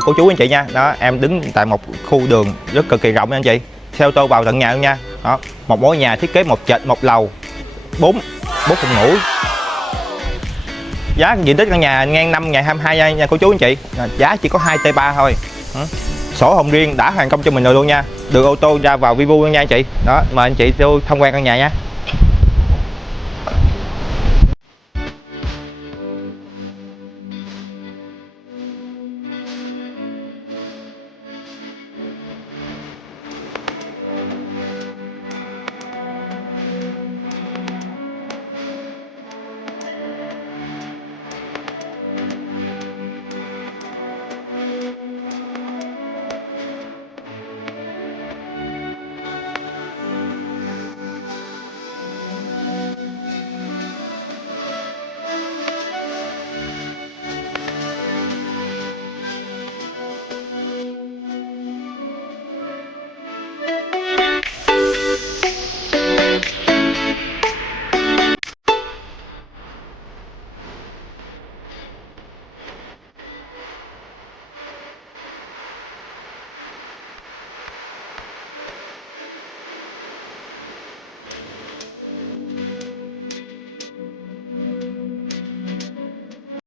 Cô chú anh chị nha, đó em đứng tại một khu đường rất cực kỳ rộng nha anh chị, xe ô tô vào tận nhà luôn nha. Đó, một mẫu nhà thiết kế một trệt một lầu, 4 phòng ngủ. Giá diện tích căn nhà ngang 5 ngày 22 nha cô chú anh chị, giá chỉ có 2T3 thôi. Sổ hồng riêng đã hoàn công cho mình rồi luôn nha, đường ô tô ra vào vi vu luôn nha anh chị. Đó, mời anh chị vô tham quan căn nhà nha.